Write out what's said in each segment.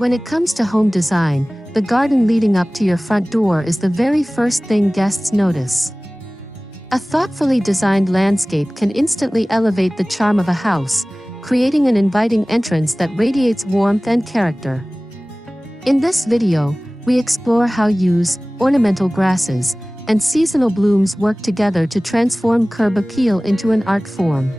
When it comes to home design, the garden leading up to your front door is the very first thing guests notice. A thoughtfully designed landscape can instantly elevate the charm of a house, creating an inviting entrance that radiates warmth and character. In this video, we explore how yews, ornamental grasses, and seasonal blooms work together to transform curb appeal into an art form.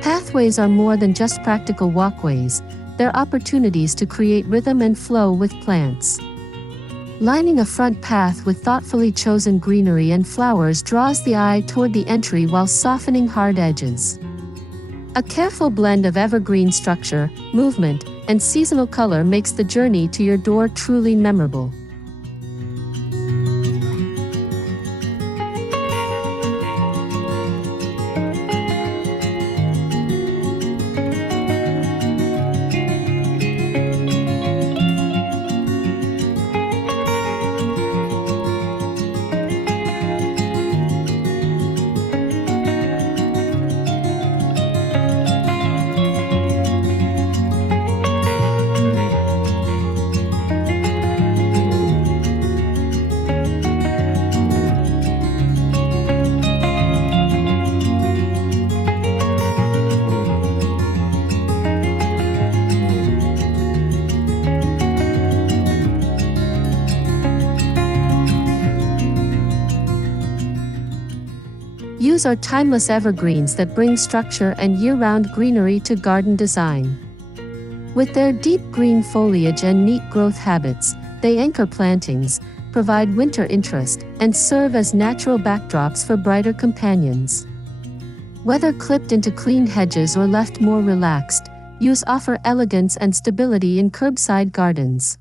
Pathways are more than just practical walkways, they're opportunities to create rhythm and flow with plants. Lining a front path with thoughtfully chosen greenery and flowers draws the eye toward the entry while softening hard edges. A careful blend of evergreen structure, movement, and seasonal color makes the journey to your door truly memorable. Yews are timeless evergreens that bring structure and year-round greenery to garden design. With their deep green foliage and neat growth habits, they anchor plantings, provide winter interest, and serve as natural backdrops for brighter companions. Whether clipped into clean hedges or left more relaxed, yews offer elegance and stability in curbside gardens.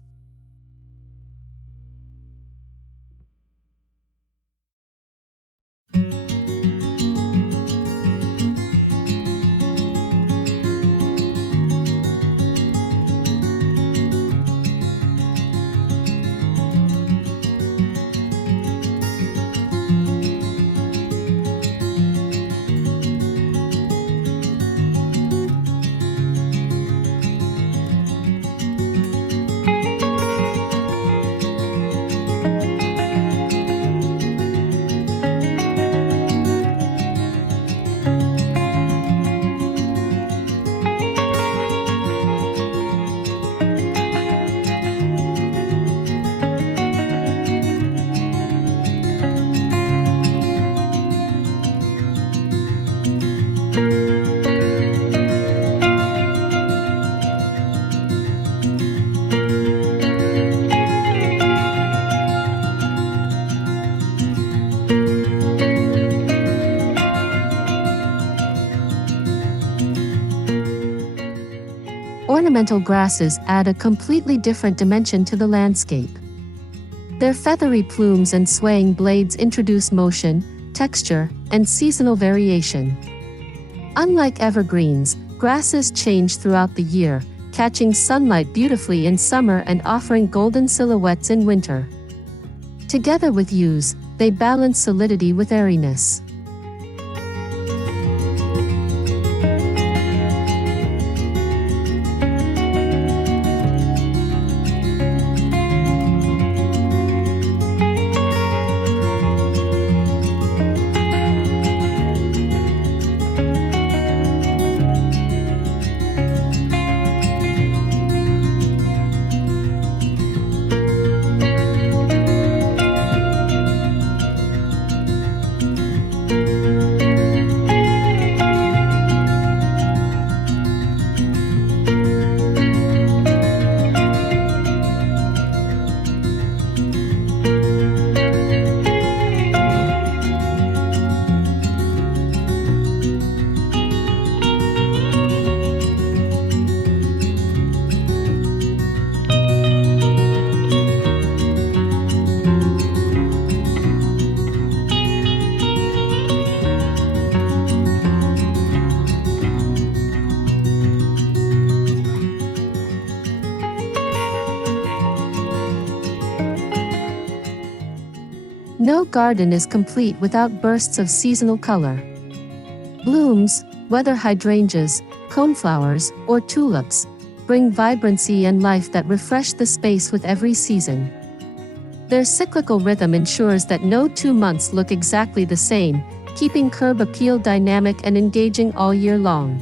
Ornamental grasses add a completely different dimension to the landscape. Their feathery plumes and swaying blades introduce motion, texture, and seasonal variation. Unlike evergreens, grasses change throughout the year, catching sunlight beautifully in summer and offering golden silhouettes in winter. Together with yews, they balance solidity with airiness. No garden is complete without bursts of seasonal color. Blooms, whether hydrangeas, coneflowers, or tulips, bring vibrancy and life that refresh the space with every season. Their cyclical rhythm ensures that no 2 months look exactly the same, keeping curb appeal dynamic and engaging all year long.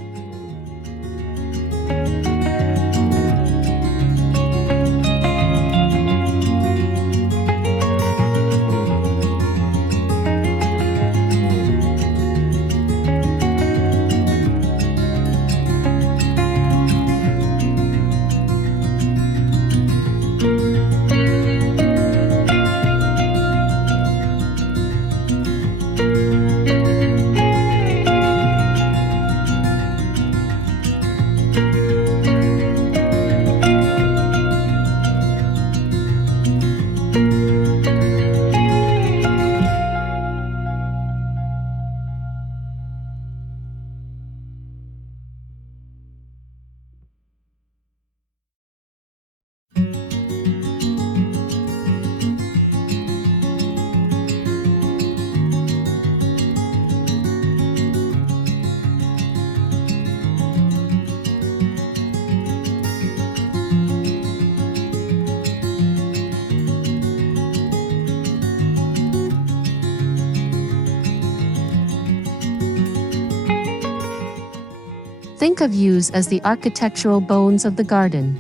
Think of yews as the architectural bones of the garden.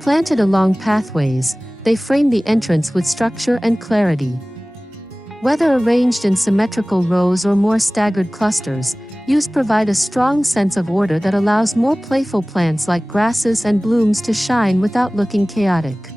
Planted along pathways, they frame the entrance with structure and clarity. Whether arranged in symmetrical rows or more staggered clusters, yews provide a strong sense of order that allows more playful plants like grasses and blooms to shine without looking chaotic.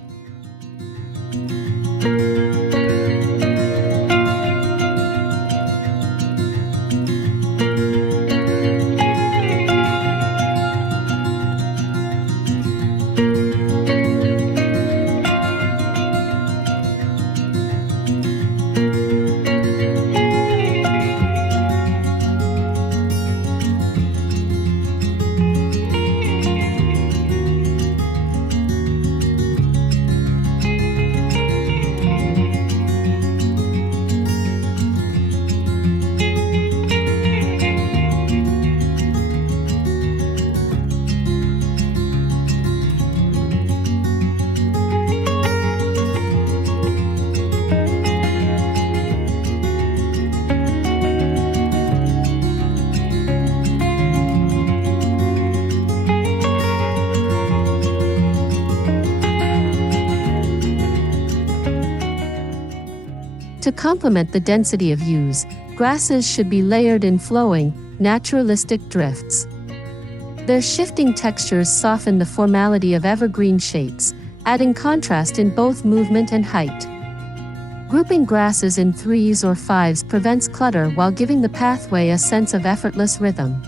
To complement the density of yews, grasses should be layered in flowing, naturalistic drifts. Their shifting textures soften the formality of evergreen shapes, adding contrast in both movement and height. Grouping grasses in 3s or 5s prevents clutter while giving the pathway a sense of effortless rhythm.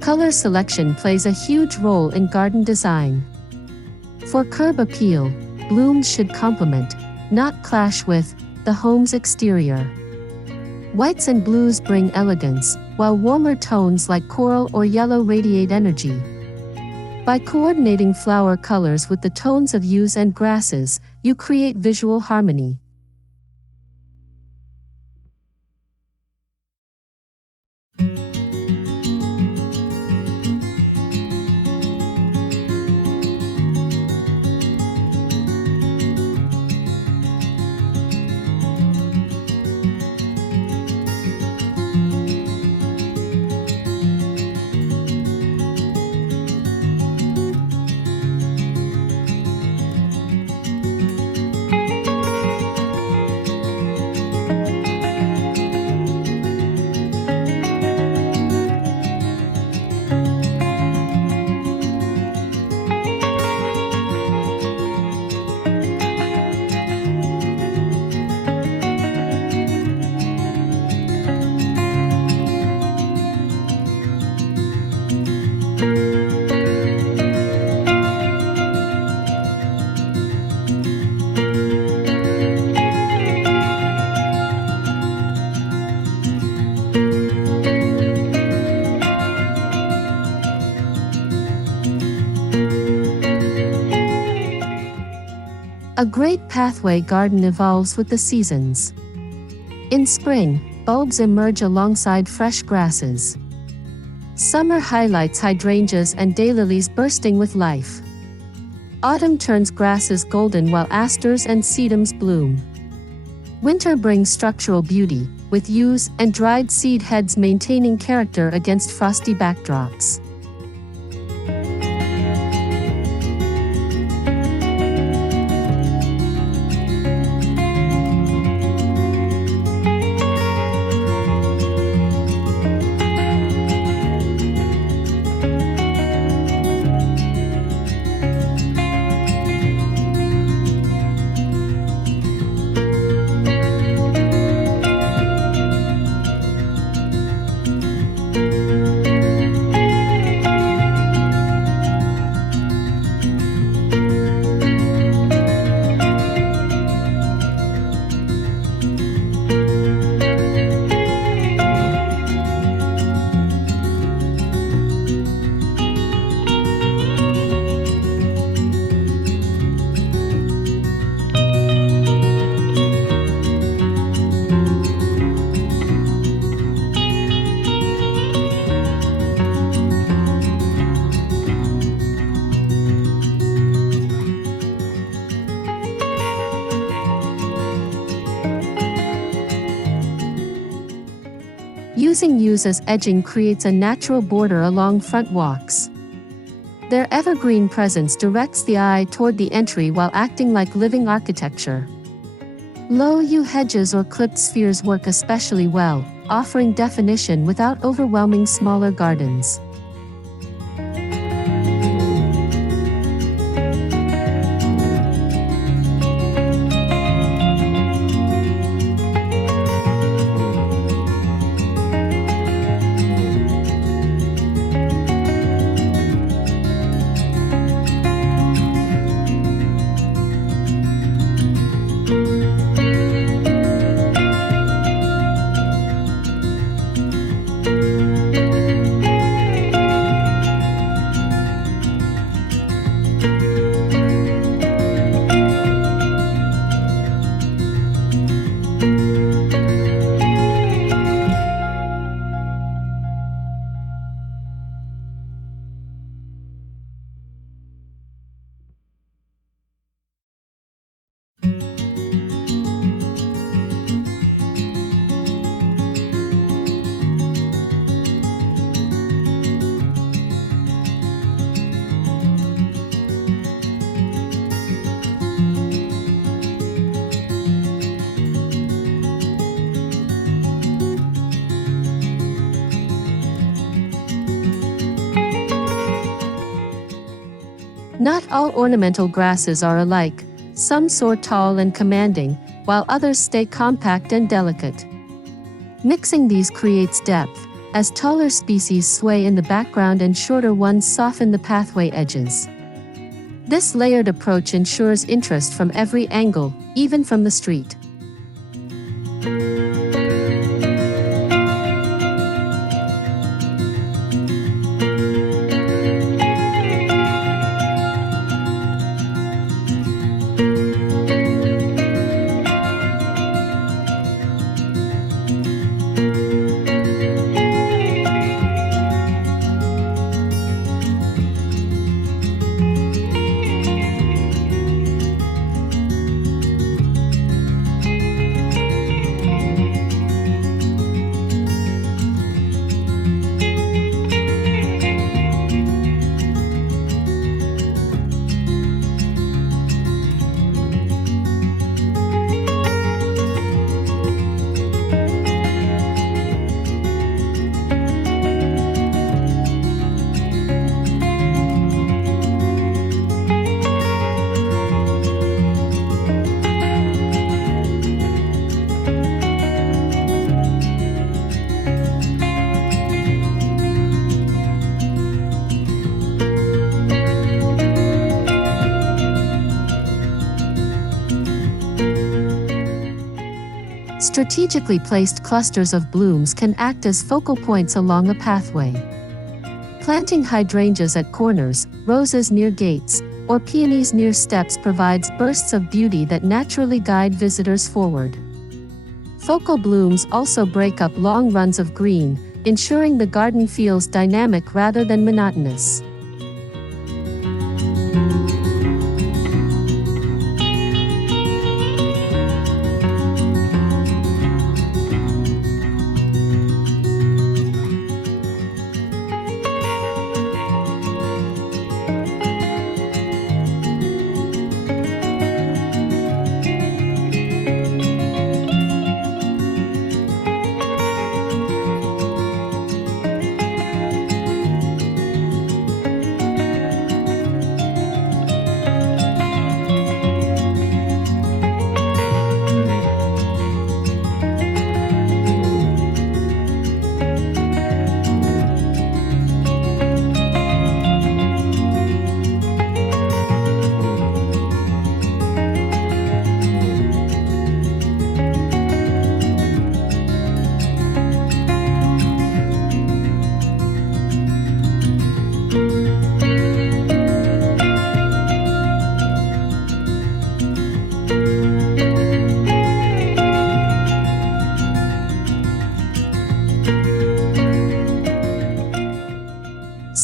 Color selection plays a huge role in garden design. For curb appeal, blooms should complement, not clash with, the home's exterior. Whites and blues bring elegance, while warmer tones like coral or yellow radiate energy. By coordinating flower colors with the tones of yews and grasses, you create visual harmony. A great pathway garden evolves with the seasons. In spring, bulbs emerge alongside fresh grasses. Summer highlights hydrangeas and daylilies bursting with life. Autumn turns grasses golden while asters and sedums bloom. Winter brings structural beauty, with yews and dried seed heads maintaining character against frosty backdrops. Using yews as edging creates a natural border along front walks. Their evergreen presence directs the eye toward the entry while acting like living architecture. Low yew hedges or clipped spheres work especially well, offering definition without overwhelming smaller gardens. Not all ornamental grasses are alike. Some soar tall and commanding, while others stay compact and delicate. Mixing these creates depth, as taller species sway in the background and shorter ones soften the pathway edges. This layered approach ensures interest from every angle, even from the street. Strategically placed clusters of blooms can act as focal points along a pathway. Planting hydrangeas at corners, roses near gates, or peonies near steps provides bursts of beauty that naturally guide visitors forward. Focal blooms also break up long runs of green, ensuring the garden feels dynamic rather than monotonous.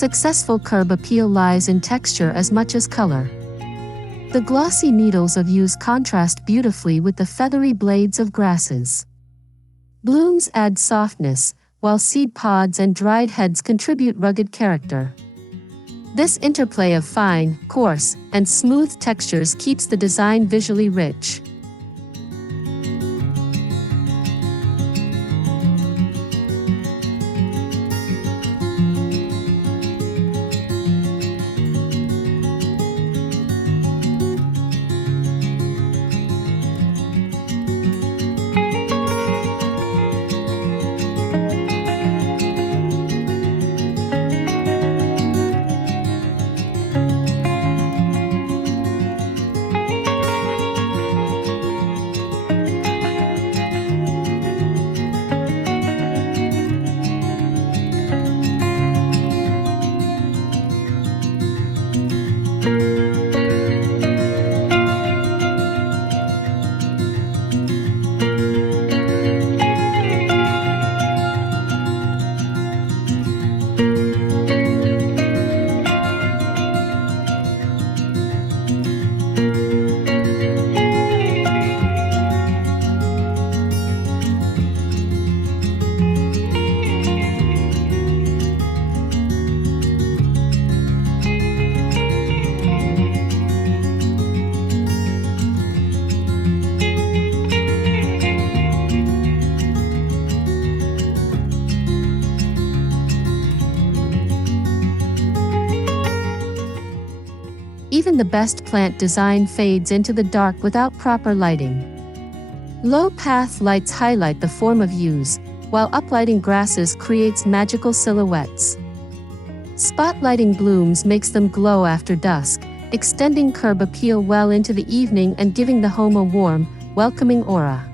Successful curb appeal lies in texture as much as color. The glossy needles of yews contrast beautifully with the feathery blades of grasses. Blooms add softness, while seed pods and dried heads contribute rugged character. This interplay of fine, coarse, and smooth textures keeps the design visually rich. Even the best plant design fades into the dark without proper lighting. Low path lights highlight the form of yews, while uplighting grasses creates magical silhouettes. Spotlighting blooms makes them glow after dusk, extending curb appeal well into the evening and giving the home a warm, welcoming aura.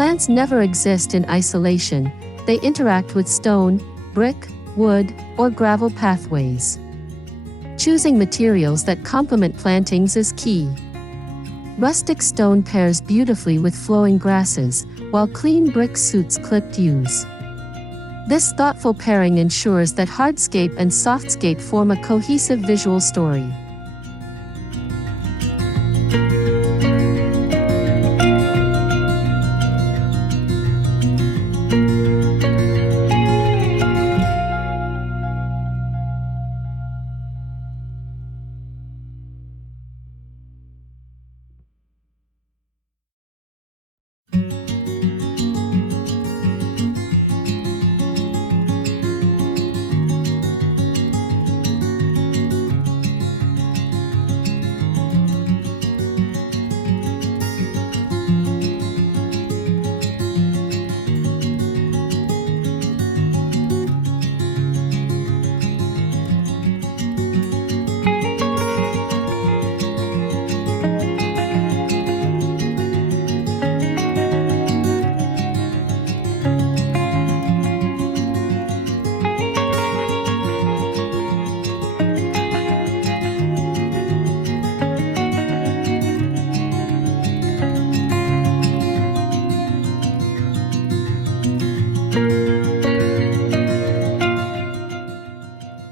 Plants never exist in isolation, they interact with stone, brick, wood, or gravel pathways. Choosing materials that complement plantings is key. Rustic stone pairs beautifully with flowing grasses, while clean brick suits clipped yews. This thoughtful pairing ensures that hardscape and softscape form a cohesive visual story.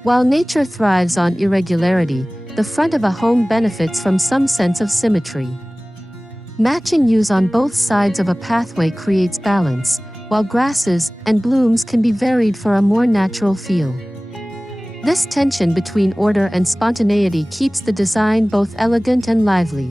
While nature thrives on irregularity, the front of a home benefits from some sense of symmetry. Matching yews on both sides of a pathway creates balance, while grasses and blooms can be varied for a more natural feel. This tension between order and spontaneity keeps the design both elegant and lively.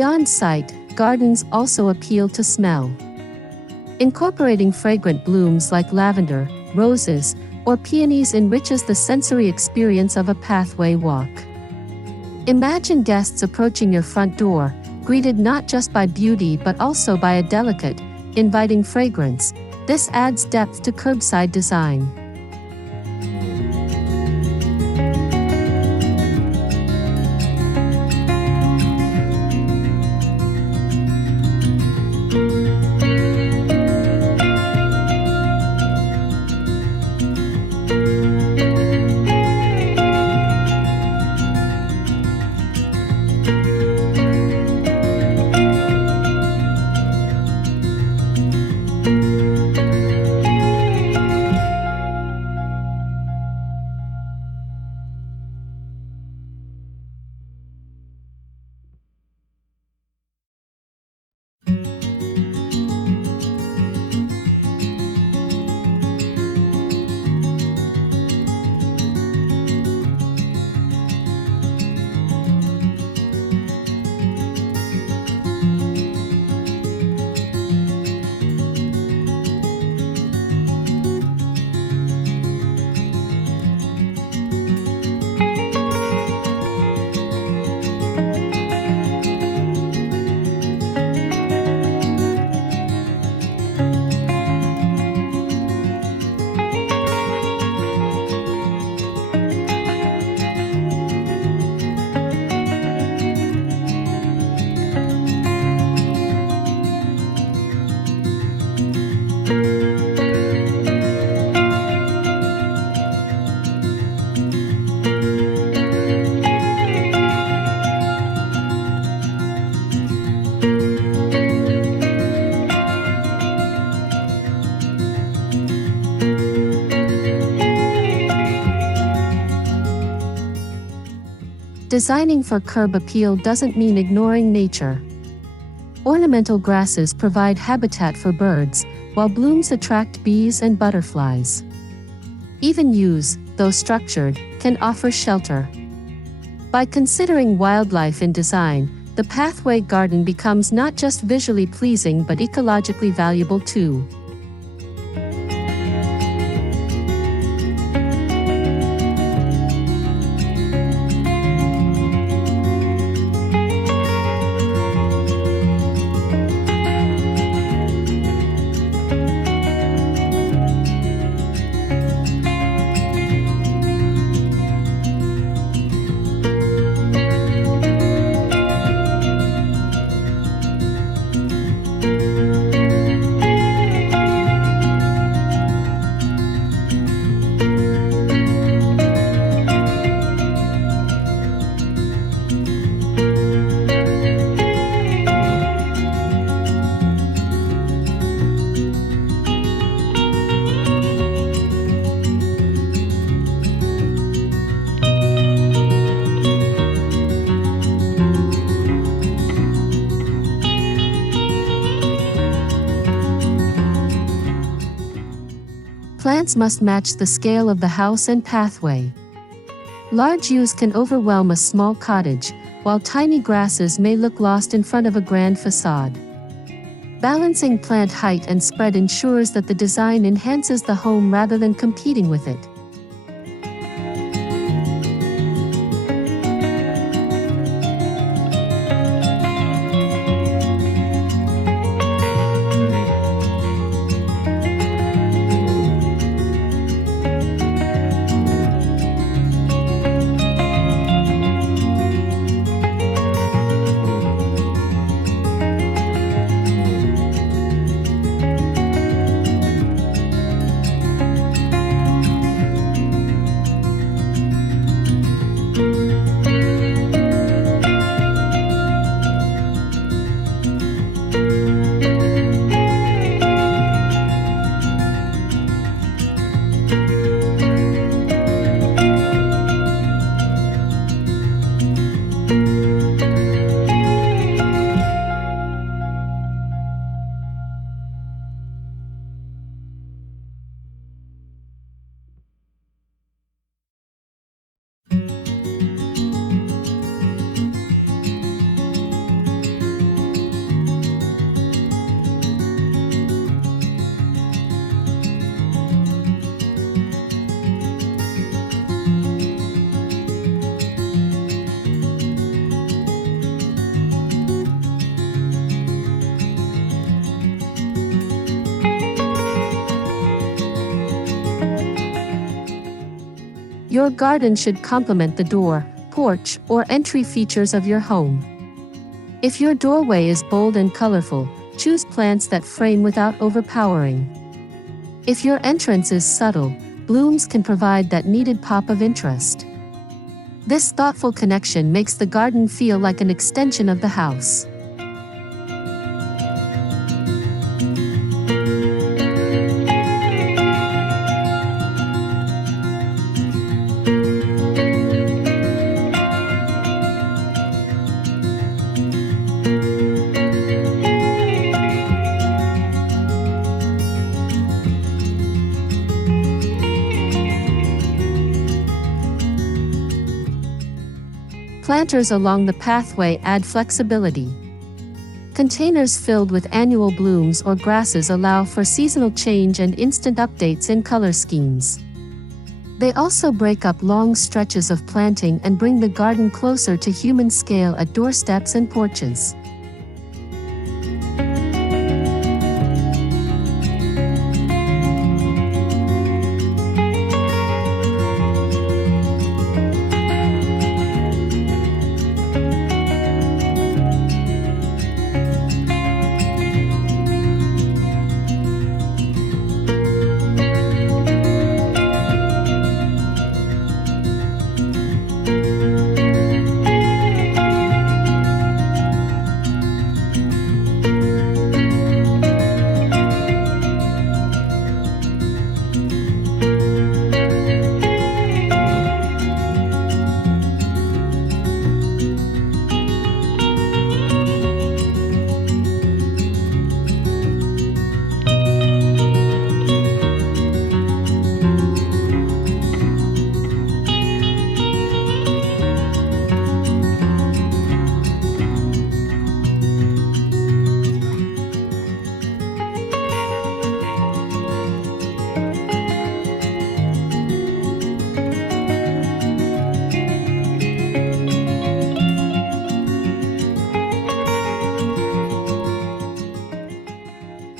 Beyond sight, gardens also appeal to smell. Incorporating fragrant blooms like lavender, roses, or peonies enriches the sensory experience of a pathway walk. Imagine guests approaching your front door, greeted not just by beauty but also by a delicate, inviting fragrance. This adds depth to curbside design. Designing for curb appeal doesn't mean ignoring nature. Ornamental grasses provide habitat for birds, while blooms attract bees and butterflies. Even yews, though structured, can offer shelter. By considering wildlife in design, the pathway garden becomes not just visually pleasing but ecologically valuable too. Plants must match the scale of the house and pathway. Large yews can overwhelm a small cottage, while tiny grasses may look lost in front of a grand facade. Balancing plant height and spread ensures that the design enhances the home rather than competing with it. Your garden should complement the door, porch, or entry features of your home. If your doorway is bold and colorful, choose plants that frame without overpowering. If your entrance is subtle, blooms can provide that needed pop of interest. This thoughtful connection makes the garden feel like an extension of the house. Planters along the pathway add flexibility. Containers filled with annual blooms or grasses allow for seasonal change and instant updates in color schemes. They also break up long stretches of planting and bring the garden closer to human scale at doorsteps and porches.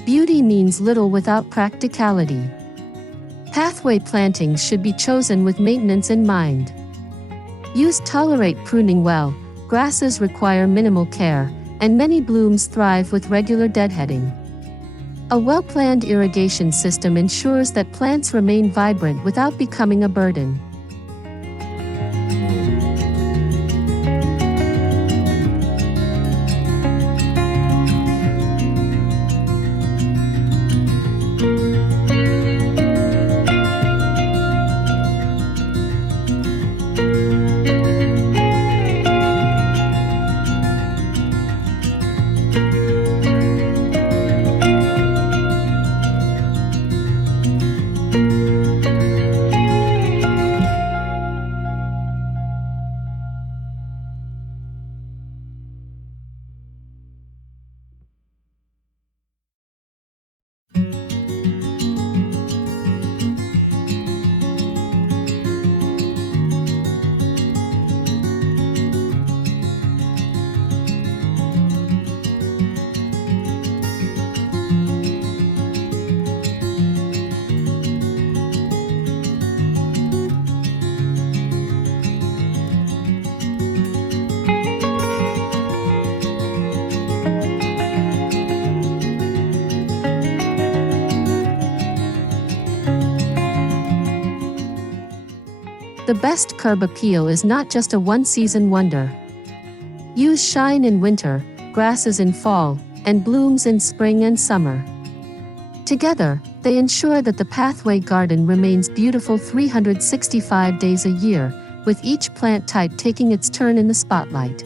Beauty means little without practicality. Pathway plantings should be chosen with maintenance in mind. Yews tolerate pruning well, grasses require minimal care, and many blooms thrive with regular deadheading. A well-planned irrigation system ensures that plants remain vibrant without becoming a burden. The best curb appeal is not just a one-season wonder. Yews shine in winter, grasses in fall, and blooms in spring and summer. Together, they ensure that the pathway garden remains beautiful 365 days a year, with each plant type taking its turn in the spotlight.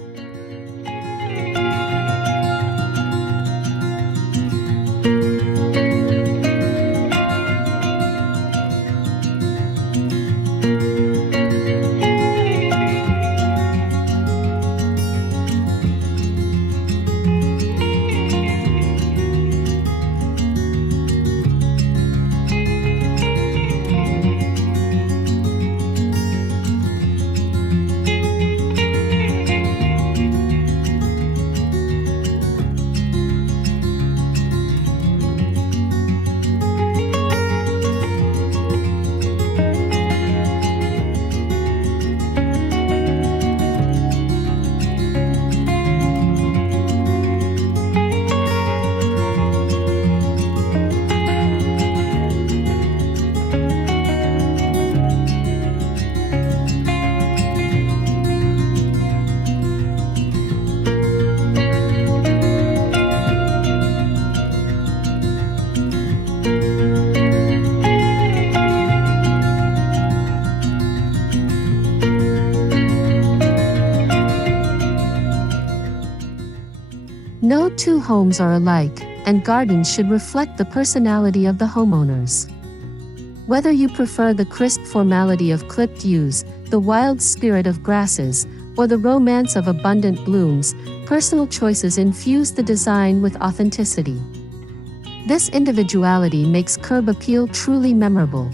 No two homes are alike, and gardens should reflect the personality of the homeowners. Whether you prefer the crisp formality of clipped yews, the wild spirit of grasses, or the romance of abundant blooms, personal choices infuse the design with authenticity. This individuality makes curb appeal truly memorable.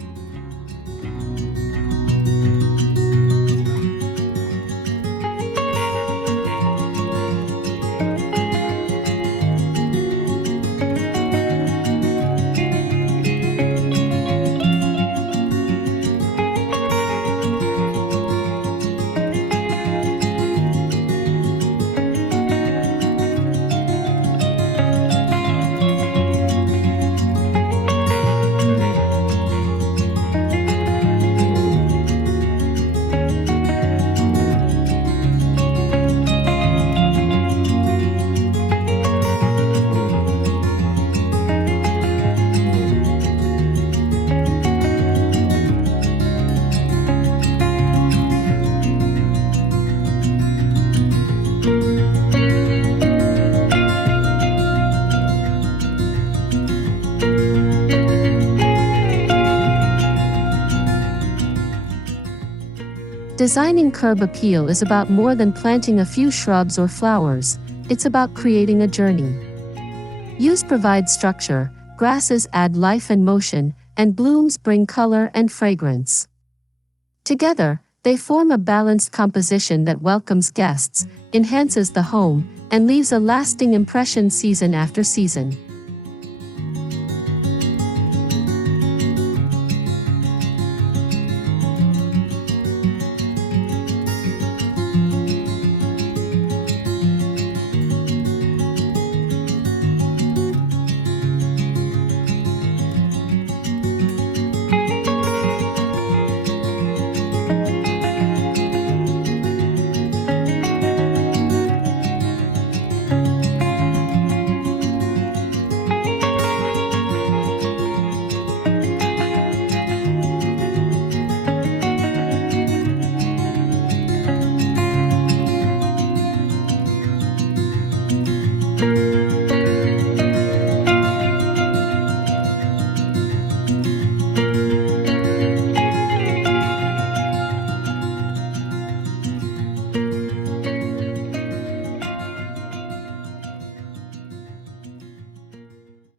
Designing curb appeal is about more than planting a few shrubs or flowers, it's about creating a journey. Yews provide structure, grasses add life and motion, and blooms bring color and fragrance. Together, they form a balanced composition that welcomes guests, enhances the home, and leaves a lasting impression season after season.